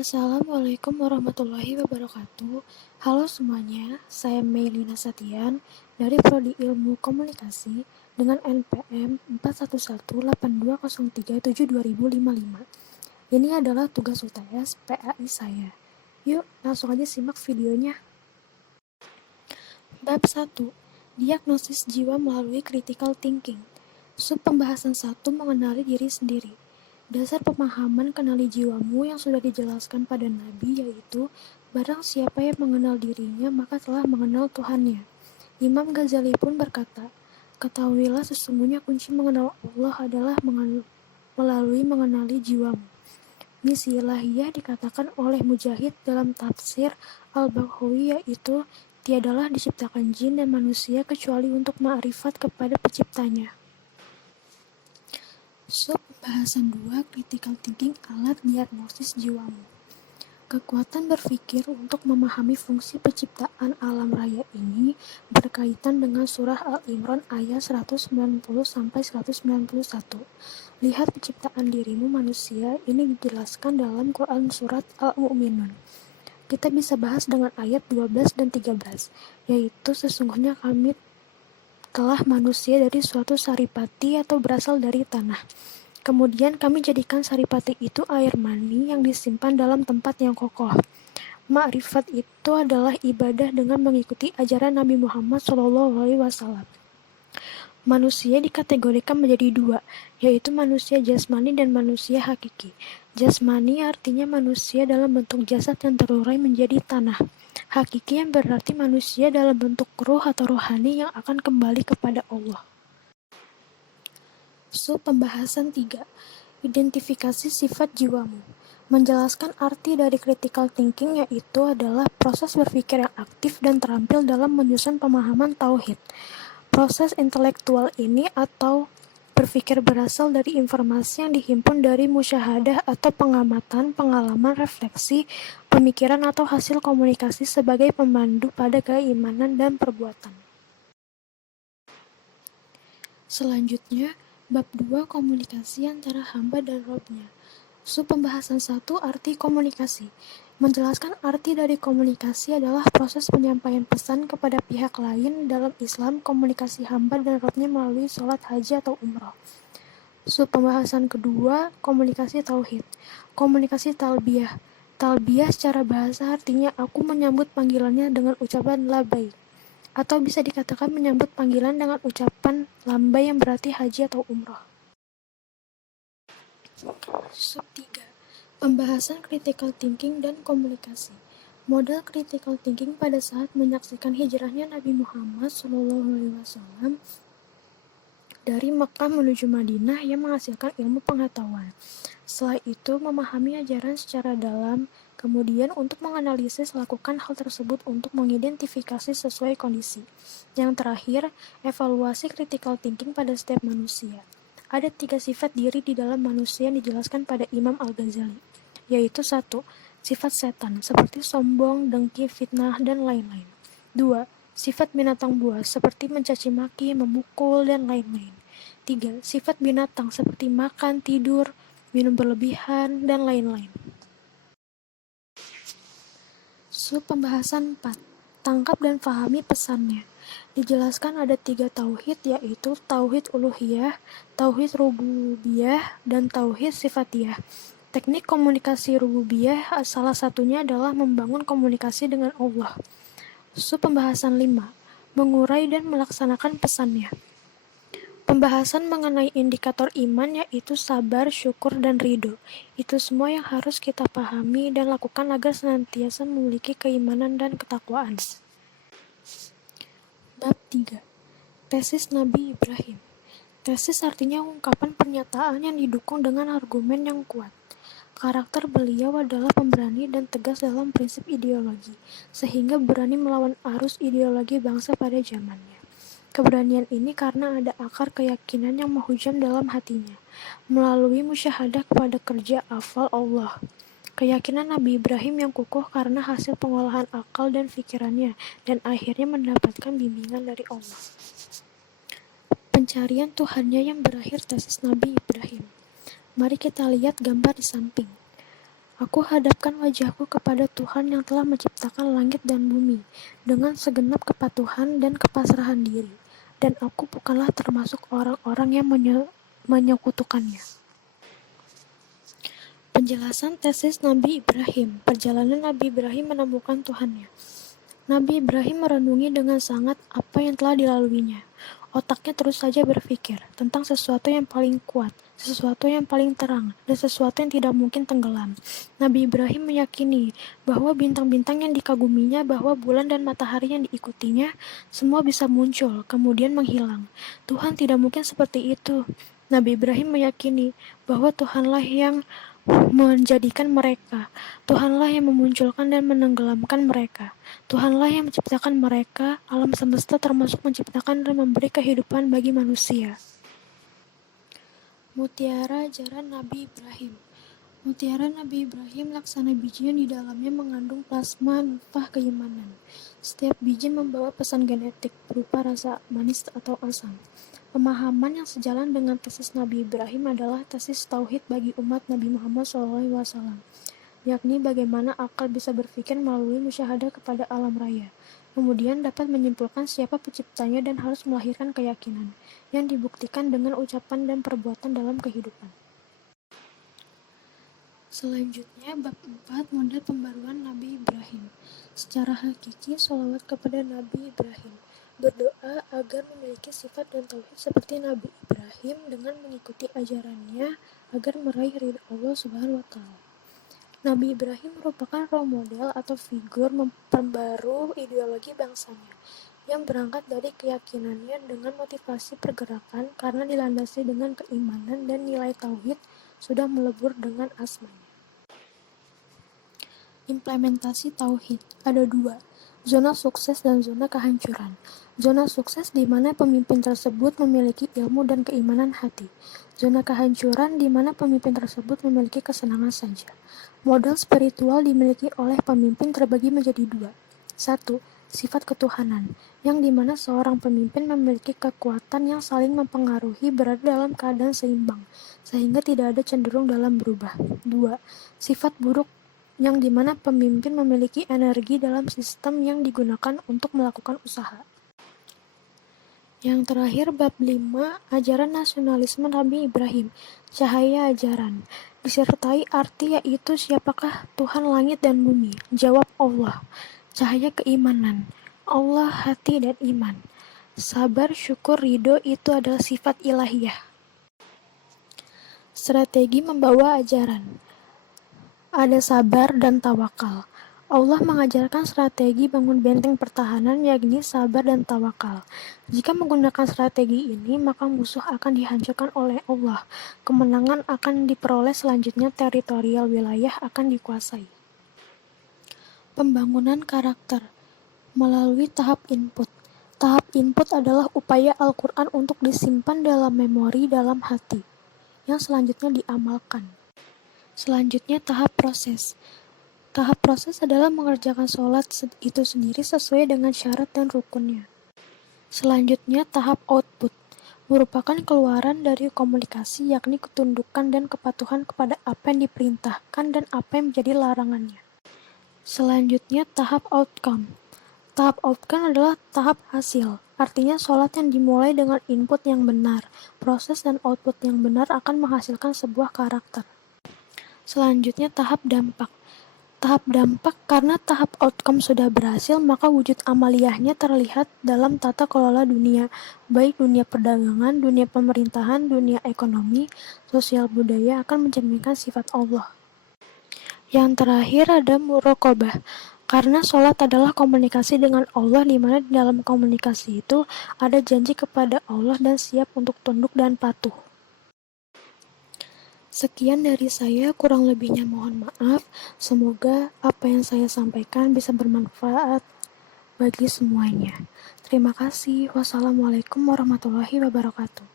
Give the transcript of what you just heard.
Assalamualaikum warahmatullahi wabarakatuh. Halo semuanya, saya Meilina Satian dari Prodi Ilmu Komunikasi dengan NPM 411820372055. Ini adalah tugas UTS PAI saya. Yuk, langsung aja simak videonya. Bab 1. Diagnosis jiwa melalui critical thinking. Sub pembahasan 1 mengenali diri sendiri. Dasar pemahaman kenali jiwamu yang sudah dijelaskan pada Nabi yaitu, barang siapa yang mengenal dirinya maka telah mengenal Tuhannya. Imam Ghazali pun berkata, ketahuilah sesungguhnya kunci mengenal Allah adalah melalui mengenali jiwamu. Misi ilahiyah dikatakan oleh Mujahid dalam tafsir Al-Baghawi yaitu, tiadalah diciptakan jin dan manusia kecuali untuk ma'rifat kepada penciptanya. Sub pembahasan 2 critical thinking alat diagnosis jiwamu. Kekuatan berpikir untuk memahami fungsi penciptaan alam raya ini berkaitan dengan surah Al-Imran ayat 190-191. Lihat penciptaan dirimu manusia, ini dijelaskan dalam Quran surat Al-Mu'minun. Kita bisa bahas dengan ayat 12 dan 13, yaitu sesungguhnya kami telah manusia dari suatu saripati atau berasal dari tanah. Kemudian kami jadikan saripati itu air mani yang disimpan dalam tempat yang kokoh. Ma'rifat itu adalah ibadah dengan mengikuti ajaran Nabi Muhammad SAW. Manusia dikategorikan menjadi dua, yaitu manusia jasmani dan manusia hakiki. Jasmani artinya manusia dalam bentuk jasad yang terurai menjadi tanah. Hakiki yang berarti manusia dalam bentuk ruh atau rohani yang akan kembali kepada Allah. Sub pembahasan 3. Identifikasi sifat jiwamu. Menjelaskan arti dari critical thinking yaitu adalah proses berpikir yang aktif dan terampil dalam menyusun pemahaman tauhid. Proses intelektual ini atau berpikir berasal dari informasi yang dihimpun dari musyahadah atau pengamatan, pengalaman, refleksi, pemikiran atau hasil komunikasi sebagai pemandu pada keimanan dan perbuatan. Selanjutnya, bab 2 komunikasi antara hamba dan Rabb-nya. Sub pembahasan 1 arti komunikasi. Menjelaskan arti dari komunikasi adalah proses penyampaian pesan kepada pihak lain dalam Islam. Komunikasi hamba dan Rabb-nya melalui sholat, haji, atau umrah. Sub pembahasan kedua, komunikasi tauhid. Komunikasi talbiyah. Talbiyah secara bahasa artinya aku menyambut panggilannya dengan ucapan labbaik, atau bisa dikatakan menyambut panggilan dengan ucapan lambai yang berarti haji atau umrah. Sub 3. Pembahasan critical thinking dan komunikasi. Modal critical thinking pada saat menyaksikan hijrahnya Nabi Muhammad SAW dari Mekah menuju Madinah yang menghasilkan ilmu pengetahuan. Setelah itu memahami ajaran secara dalam, kemudian untuk menganalisis lakukan hal tersebut untuk mengidentifikasi sesuai kondisi. Yang terakhir, evaluasi critical thinking pada setiap manusia. Ada 3 sifat diri di dalam manusia yang dijelaskan pada Imam Al-Ghazali, yaitu 1. Sifat setan, seperti sombong, dengki, fitnah, dan lain-lain. 2. Sifat binatang buas, seperti mencaci maki, memukul, dan lain-lain. 3. Sifat binatang, seperti makan, tidur, minum berlebihan, dan lain-lain. Sub pembahasan 4. Tangkap dan fahami pesannya. Dijelaskan ada 3 tauhid, yaitu tauhid uluhiyah, tauhid rububiyah, dan tauhid sifatiyah. Teknik komunikasi rububiyah salah satunya adalah membangun komunikasi dengan Allah. Sub pembahasan 5. Mengurai dan melaksanakan pesannya. Pembahasan mengenai indikator iman yaitu sabar, syukur, dan ridho. Itu semua yang harus kita pahami dan lakukan agar senantiasa memiliki keimanan dan ketakwaan. Bab 3. Tesis Nabi Ibrahim. Tesis artinya ungkapan pernyataan yang didukung dengan argumen yang kuat. Karakter beliau adalah pemberani dan tegas dalam prinsip ideologi, sehingga berani melawan arus ideologi bangsa pada zamannya. Keberanian ini karena ada akar keyakinan yang menghujam dalam hatinya, melalui musyahadah kepada kerja afal Allah. Keyakinan Nabi Ibrahim yang kukuh karena hasil pengolahan akal dan pikirannya, dan akhirnya mendapatkan bimbingan dari Allah. Pencarian Tuhannya yang berakhir tesis Nabi Ibrahim. Mari kita lihat gambar di samping. Aku hadapkan wajahku kepada Tuhan yang telah menciptakan langit dan bumi, dengan segenap kepatuhan dan kepasrahan diri, dan aku bukanlah termasuk orang-orang yang menyekutukannya. Penjelasan tesis Nabi Ibrahim. Perjalanan Nabi Ibrahim menemukan Tuhannya. Nabi Ibrahim merenungi dengan sangat apa yang telah dilaluinya. Otaknya terus saja berpikir tentang sesuatu yang paling kuat, sesuatu yang paling terang, dan sesuatu yang tidak mungkin tenggelam. Nabi Ibrahim meyakini bahwa bintang-bintang yang dikaguminya, bahwa bulan dan matahari yang diikutinya, semua bisa muncul, kemudian menghilang. Tuhan tidak mungkin seperti itu. Nabi Ibrahim meyakini bahwa Tuhanlah yang menjadikan mereka, Tuhanlah yang memunculkan dan menenggelamkan mereka. Tuhanlah yang menciptakan mereka, alam semesta termasuk menciptakan dan memberi kehidupan bagi manusia. Mutiara ajaran Nabi Ibrahim. Mutiara Nabi Ibrahim laksana biji yang di dalamnya mengandung plasma nutfah keimanan. Setiap biji membawa pesan genetik berupa rasa manis atau asam. Pemahaman yang sejalan dengan tesis Nabi Ibrahim adalah tesis tauhid bagi umat Nabi Muhammad SAW, yakni bagaimana akal bisa berpikir melalui musyahadah kepada alam raya, kemudian dapat menyimpulkan siapa penciptanya dan harus melahirkan keyakinan, yang dibuktikan dengan ucapan dan perbuatan dalam kehidupan. Selanjutnya, bab 4, model pembaruan Nabi Ibrahim. Secara hakiki, sholawat kepada Nabi Ibrahim. Berdoa agar memiliki sifat dan tauhid seperti Nabi Ibrahim dengan mengikuti ajarannya agar meraih ridha Allah Subhanahu wa Ta'ala. Nabi Ibrahim merupakan role model atau figur pembaru ideologi bangsanya yang berangkat dari keyakinannya dengan motivasi pergerakan karena dilandasi dengan keimanan dan nilai tauhid sudah melebur dengan asmanya. Implementasi tauhid ada 2, zona sukses dan zona kehancuran. Zona sukses di mana pemimpin tersebut memiliki ilmu dan keimanan hati. Zona kehancuran di mana pemimpin tersebut memiliki kesenangan saja. Modal spiritual dimiliki oleh pemimpin terbagi menjadi 2. 1. Sifat ketuhanan, yang dimana seorang pemimpin memiliki kekuatan yang saling mempengaruhi berada dalam keadaan seimbang, sehingga tidak ada cenderung dalam berubah. 2. Sifat buruk, yang dimana pemimpin memiliki energi dalam sistem yang digunakan untuk melakukan usaha. Yang terakhir, bab 5, ajaran nasionalisme Nabi Ibrahim, cahaya ajaran, disertai arti yaitu siapakah Tuhan langit dan bumi? Jawab Allah. Cahaya keimanan, Allah, hati, dan iman. Sabar, syukur, ridho itu adalah sifat ilahiyah. Strategi membawa ajaran. Ada sabar dan tawakal. Allah mengajarkan strategi bangun benteng pertahanan yakni sabar dan tawakal. Jika menggunakan strategi ini, maka musuh akan dihancurkan oleh Allah. Kemenangan akan diperoleh selanjutnya, teritorial wilayah akan dikuasai. Pembangunan karakter melalui tahap input. Tahap input adalah upaya Al-Quran untuk disimpan dalam memori dalam hati, yang selanjutnya diamalkan. Selanjutnya tahap proses. Tahap proses adalah mengerjakan sholat itu sendiri sesuai dengan syarat dan rukunnya. Selanjutnya tahap output, merupakan keluaran dari komunikasi yakni ketundukan dan kepatuhan kepada apa yang diperintahkan dan apa yang menjadi larangannya. Selanjutnya tahap outcome. Tahap outcome adalah tahap hasil, artinya sholat yang dimulai dengan input yang benar, proses dan output yang benar akan menghasilkan sebuah karakter. Selanjutnya tahap dampak. Tahap dampak, karena tahap outcome sudah berhasil, maka wujud amaliyahnya terlihat dalam tata kelola dunia, baik dunia perdagangan, dunia pemerintahan, dunia ekonomi, sosial budaya akan mencerminkan sifat Allah. Yang terakhir ada muraqabah, karena sholat adalah komunikasi dengan Allah di mana di dalam komunikasi itu ada janji kepada Allah dan siap untuk tunduk dan patuh. Sekian dari saya, kurang lebihnya mohon maaf. Semoga apa yang saya sampaikan bisa bermanfaat bagi semuanya. Terima kasih. Wassalamualaikum warahmatullahi wabarakatuh.